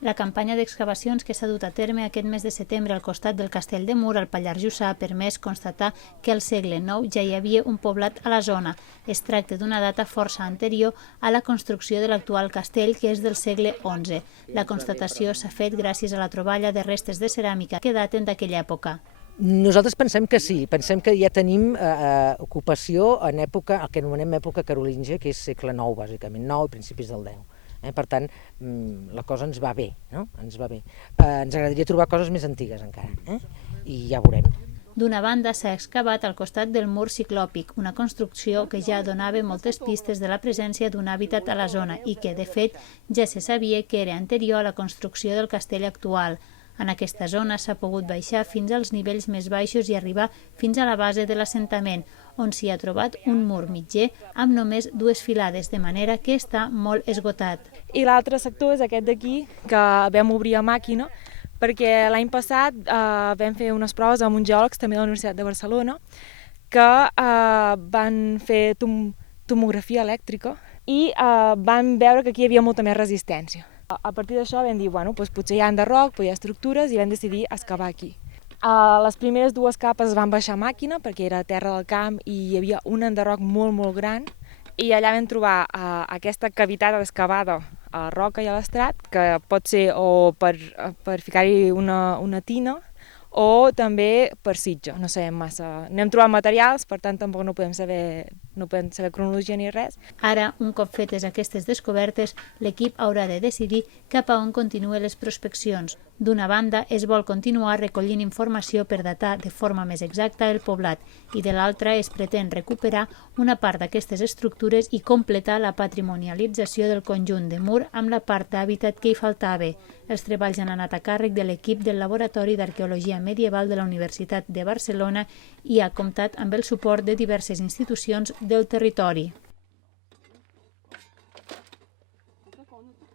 La campanya d'excavacions que s'ha dut a terme aquest mes de setembre al costat del Castell de Mur, al Pallars Jussà, ha permès constatar que al segle IX ja hi havia un poblat a la zona. Es tracta d'una data força anterior a la construcció de l'actual castell, que és del segle XI. La constatació s'ha fet gràcies a la troballa de restes de ceràmica que daten d'aquella època. Nosaltres pensem que sí, pensem que ja tenim ocupació en època, el que anomenem època carolíngia, que és segle IX, bàsicament, IX i principis del X. Per tant, la cosa ens va bé, no? Ens va bé. Ens agradaria trobar coses més antigues encara, i ja veurem. D'una banda, s'ha excavat al costat del mur ciclòpic, una construcció que ja donava moltes pistes de la presència d'un hàbitat a la zona i que, de fet, ja se sabia que era anterior a la construcció del castell actual. En aquesta zona s'ha pogut baixar fins als nivells més baixos i arribar fins a la base de l'assentament, on s'hi ha trobat un mur mitger amb només 2 filades, de manera que està molt esgotat. I l'altre sector és aquest d'aquí, que vam obrir a màquina, perquè l'any passat vam fer unes proves amb uns geòlegs també de la Universitat de Barcelona, que van fer tomografia elèctrica i van veure que aquí hi havia molta més resistència. A partir d'això vam dir, bueno, doncs potser hi ha enderroc, però hi ha estructures, i vam decidir excavar aquí. Les primeres 2 capes es van baixar a màquina, perquè era terra del camp i hi havia un enderroc molt, molt gran, i allà vam trobar aquesta cavitat excavada a la roca i a l'estrat, que pot ser o per ficar-hi una tina, o també per sitja, no sabem massa. No hem trobat materials, per tant tampoc no podem saber cronologia ni res. Ara, un cop fetes aquestes descobertes, l'equip haurà de decidir cap a on continuen les prospeccions. D'una banda, es vol continuar recollint informació per datar de forma més exacta el poblat, i de l'altra es pretén recuperar una part d'aquestes estructures i completar la patrimonialització del conjunt de mur amb la part d'hàbitat que hi faltava. Els treballs han anat a càrrec de l'equip del Laboratori d'Arqueologia Medieval de la Universitat de Barcelona i ha comptat amb el suport de diverses institucions del territori.